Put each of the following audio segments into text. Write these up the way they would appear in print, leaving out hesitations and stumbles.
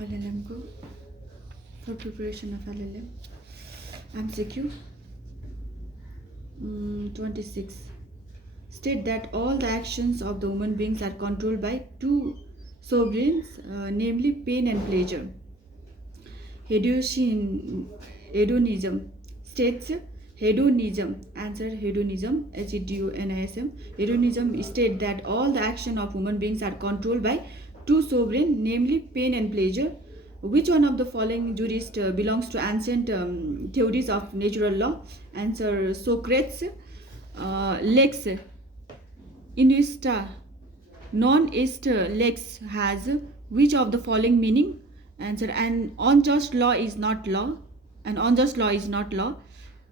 LLM को for preparation of LLM. MCQ 26. State that all the actions of the human beings are controlled by two sovereigns, namely pain and pleasure. Hedonism states hedonism. Answer hedonism. Hedonism. Hedonism states that all the action of human beings are controlled by two sovereign, namely pain and pleasure. Which one of the following jurist belongs to ancient theories of natural law? Answer Socrates. Lex inusta non est lex has which of the following meaning? Answer an unjust law is not law. An unjust law is not law.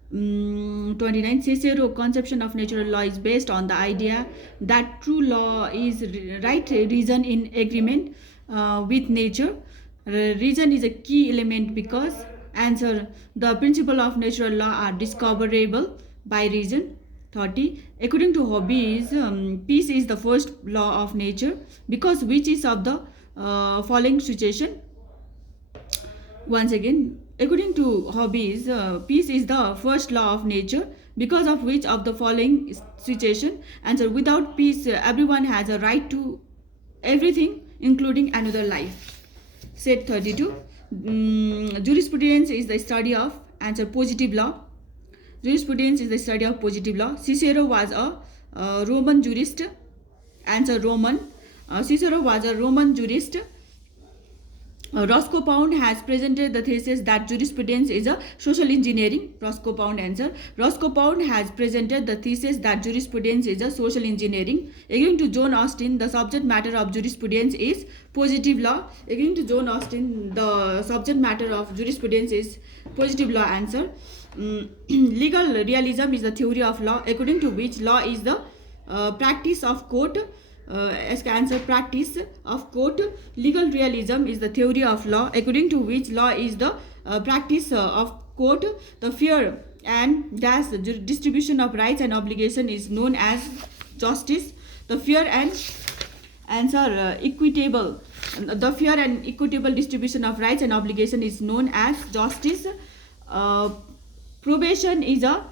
29. Cicero conception of natural law is based on the idea that true law is right reason in agreement with nature. Reason is a key element because answer the principle of natural law are discoverable by reason. 30. According to Hobbes, peace is the first law of nature because which is of the following situation? Once again, according to Hobbes, peace is the first law of nature because of which of the following situation? Answer without peace, everyone has a right to everything including another life. Set 32. Jurisprudence is the study of answer positive law. Jurisprudence is the study of positive law. Cicero was a Roman jurist. Answer Roman. Cicero was a Roman jurist. Roscoe Pound has presented the thesis that jurisprudence is a social engineering. Roscoe Pound answer. Roscoe Pound has presented the thesis that jurisprudence is a social engineering. According to John Austin, the subject matter of jurisprudence is positive law. According to John Austin, the subject matter of jurisprudence is positive law. Answer. Legal realism is the theory of law according to which law is the practice of court. Answer practice of court. Legal realism is the theory of law according to which law is the practice of court. The fair and distribution of rights and obligation is known as justice. The fair and equitable. The fair and equitable distribution of rights and obligation is known as justice. Probation is a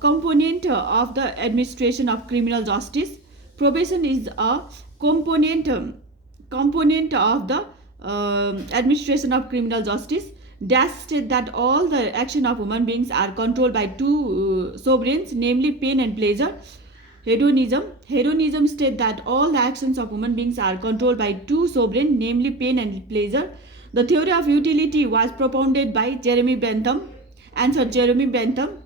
component of the administration of criminal justice. Probation is a component of the administration of criminal justice. Dash state that all the action of human beings are controlled by two sovereigns, namely pain and pleasure. Hedonism state that all the actions of human beings are controlled by two sovereign, namely pain and pleasure. The theory of utility was propounded by Jeremy Bentham. Answer Jeremy Bentham.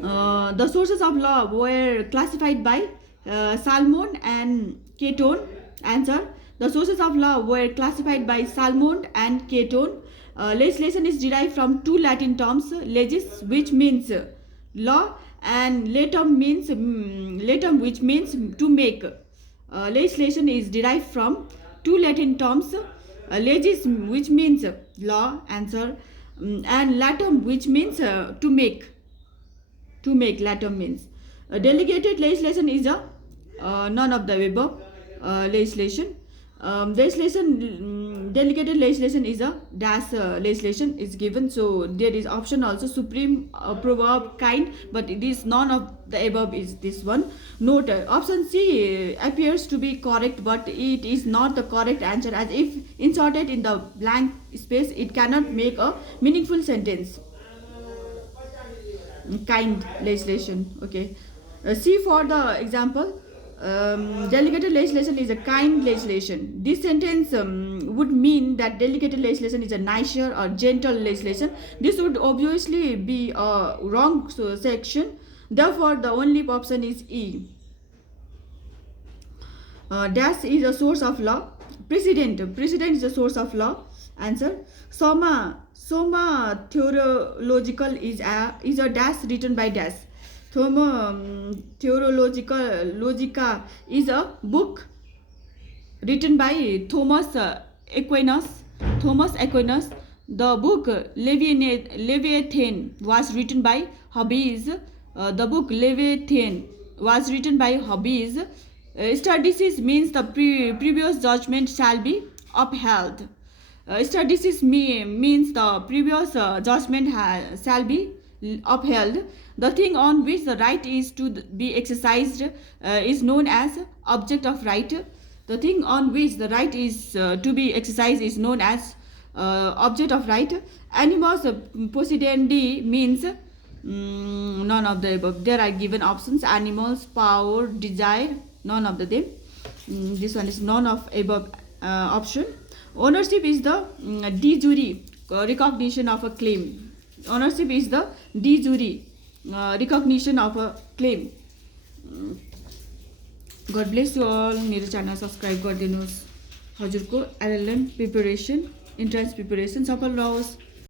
The sources of law were classified by Salmond and Caton. Answer. The sources of law were classified by Salmond and Caton. Legislation is derived from two Latin terms, legis, which means law, and latum, which means to make. Legislation is derived from two Latin terms, legis, which means law. Answer. And latum, which means to make. To make, latum means. Delegated legislation is a none of the above legislation. Delegated legislation is a dash legislation is given. So there is option also supreme, proverb, kind, but it is none of the above is this one. Note option C appears to be correct, but it is not the correct answer, as if inserted in the blank space it cannot make a meaningful sentence. Kind legislation. Okay. C for the example. Delegated legislation is a kind legislation. This sentence would mean that delegated legislation is a nicer or gentle legislation. This would obviously be a wrong section. Therefore, the only option is E. Dash is a source of law. Precedent is a source of law. Answer. Soma theological is a dash written by dash. Theologica is a book written by Thomas Aquinas. The book Leviathan was written by Hobbes. The book Leviathan was written by Hobbes. Statistics means the previous judgment shall be upheld. Statistics means the previous judgment shall be upheld. The thing on which the right is to be exercised is known as object of right. The thing on which the right is to be exercised is known as object of right. Animus possidendi means none of the above. There are given options: animals, power, desire. None of them. This one is none of above option. Ownership is the de jure recognition of a claim. Ownership is the de jure recognition of a claim. God bless you all. मेरो channel subscribe गरिदिनुहोस्. हजुरको LLM preparation entrance preparation सफल रहोस्.